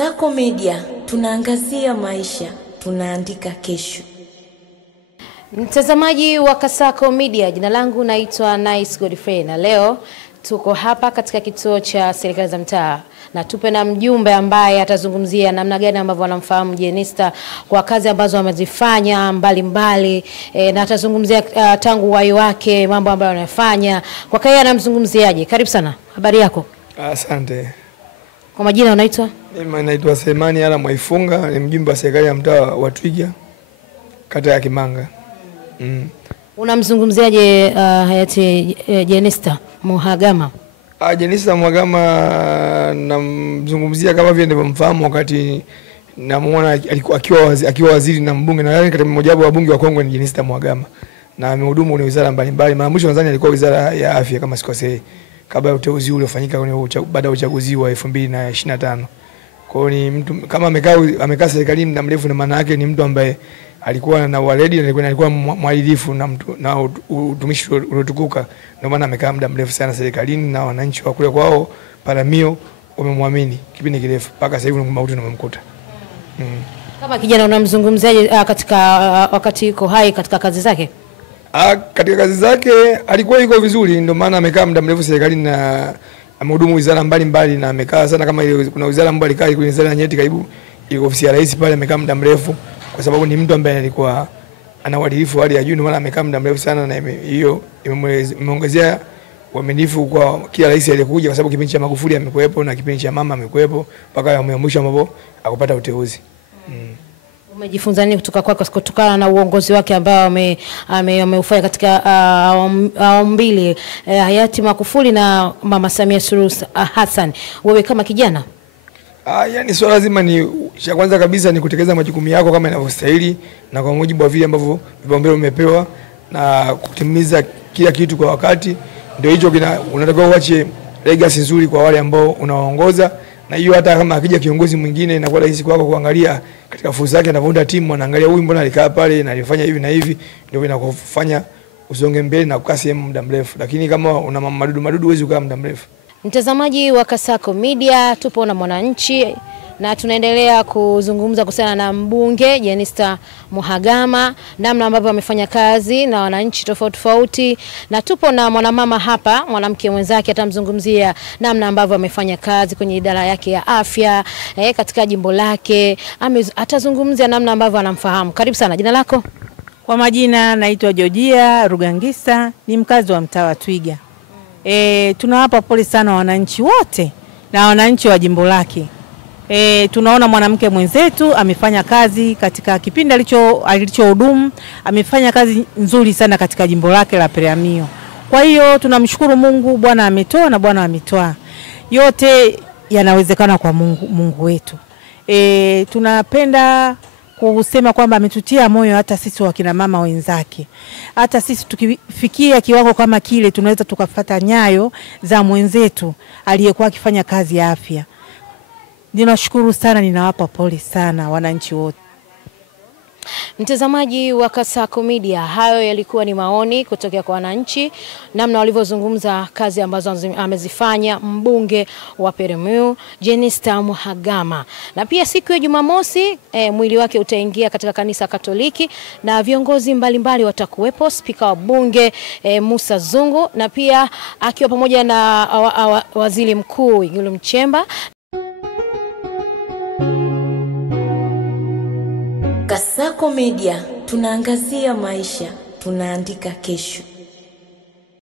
Kasako Media, tunaangazia maisha, tunaandika kesho. Mtazamaji wa Kasako Media, jina langu naitwa Nice Godfrey na leo tuko hapa katika kituo cha serikali za mtaa na tupe na mjumbe ambaye atazungumzia namna gani ambavyo anamfahamu Jenista kwa kazi ambazo amezifanya mbalimbali na atazungumzia tangu uhai wake, mambo ambayo anafanya. Kwa kaya anamzungumziaje? Karibu sana. Habari yako? Asante. Kwa majina unaitwa? Mimi naitwa Semani Ala Mwaifunga, ni mjumbe wa serikali ya mtaa wa Twiga, kata ya Kimanga. Unamzungumziaje hayati Jenista Mhagama? Jenista Mhagama namzungumzia kama vile nilivyomfahamu wakati namuona akiwa waziri na mbunge, na katika mmoja wa wabunge wa Kongo ni Jenista Mhagama, na amehudumu kwenye wizara mbalimbali. Mara mwisho nadhani alikuwa wizara ya afya kama sikosei, kabla ya uteuzi ule ufanyika kwenye baada ya uchaguzi wa 2025. Kwa hiyo ni mtu kama amekaa serikalini muda mrefu, na maana yake ni mtu ambaye alikuwa na waledi na alikuwa mwadilifu na utumishi uliotukuka. Ndio maana amekaa muda mrefu sana serikalini, na wananchi wa kule kwao Paramio wamemwamini kipindi kirefu mpaka sasa hivi mauti umemkuta. Kama kijana unamzungumziaje katika wakati yuko hai katika kazi zake? Katika kazi zake alikuwa yuko vizuri, ndio maana amekaa muda mrefu serikalini na amehudumu wizara mbalimbali, na amekaa sana kama ile kuna wizara ambayo alikaa kwenye wizara nyeti karibu iko ofisi ya rais pale, amekaa muda mrefu kwa sababu ni mtu ambaye alikuwa ana uadilifu hali ya juu, ndio maana amekaa muda mrefu sana, na hiyo imeongezea uaminifu kwa kila rais aliyekuja, kwa sababu kipindi cha Magufuli amekuepo na kipindi cha mama amekuepo mpaka mwisho ambapo akapata uteuzi. Umejifunza nini kutoka kwake kutokana na uongozi wake ambao ameufanya katika awamu mbili, hayati Magufuli na mama Samia Suluhu Hassan, wewe kama kijana? Yani swala zima ni cha kwanza kabisa ni kutekeleza majukumu yako kama inavyostahili na kwa mujibu wa vile ambavyo vipaumbele umepewa, na kutimiza kila kitu kwa wakati. Ndio hicho unatakiwa uache legacy nzuri kwa wale ambao unawaongoza, na hiyo hata kama akija kiongozi mwingine inakuwa rahisi kwako kuangalia katika fursa yake anavyounda timu, anaangalia huyu mbona alikaa pale na alifanya hivi na hivi, ndio inakufanya usonge mbele na kukaa sehemu muda mrefu. Lakini kama una madudu huwezi kukaa muda mrefu. Mtazamaji wa Kasako Media, tupo na mwananchi na tunaendelea kuzungumza kuhusiana na mbunge Jenista Mhagama, namna ambavyo amefanya kazi na wananchi tofauti tofauti, na tupo na mwanamama hapa, mwanamke mwenzake atamzungumzia namna ambavyo amefanya kazi kwenye idara yake ya afya katika jimbo lake. Atazungumzia namna ambavyo anamfahamu. Karibu sana. Jina lako? Kwa majina naitwa Jojia Rugangisa, ni mkazi wa mtaa wa Twiga. Tunawapa pole sana wananchi wote na wananchi wa jimbo lake. Tunaona mwanamke mwenzetu amefanya kazi katika kipindi alichohudumu, amefanya kazi nzuri sana katika jimbo lake la Paramio. Kwa hiyo tunamshukuru Mungu, Bwana ametoa na Bwana ametoa. Yote yanawezekana kwa Mungu wetu. Tunapenda kusema kwamba ametutia moyo hata sisi wakina mama wenzake. Hata sisi tukifikia kiwango kama kile, tunaweza tukafuata nyayo za mwenzetu aliyekuwa akifanya kazi ya afya. Ninashukuru sana, ninawapa pole sana wananchi wote. Mtazamaji wa Kasako Media, hayo yalikuwa ni maoni kutoka kwa wananchi, namna walivyozungumza kazi ambazo amezifanya mbunge wa Paramio Jenista Mhagama. Na pia siku ya Jumamosi mwili wake utaingia katika kanisa Katoliki na viongozi mbalimbali watakuwepo, spika wa bunge Musa Zungu, na pia akiwa pamoja na waziri mkuu Mwigulu Nchemba. Kasako Media, tunaangazia maisha, tunaandika kesho.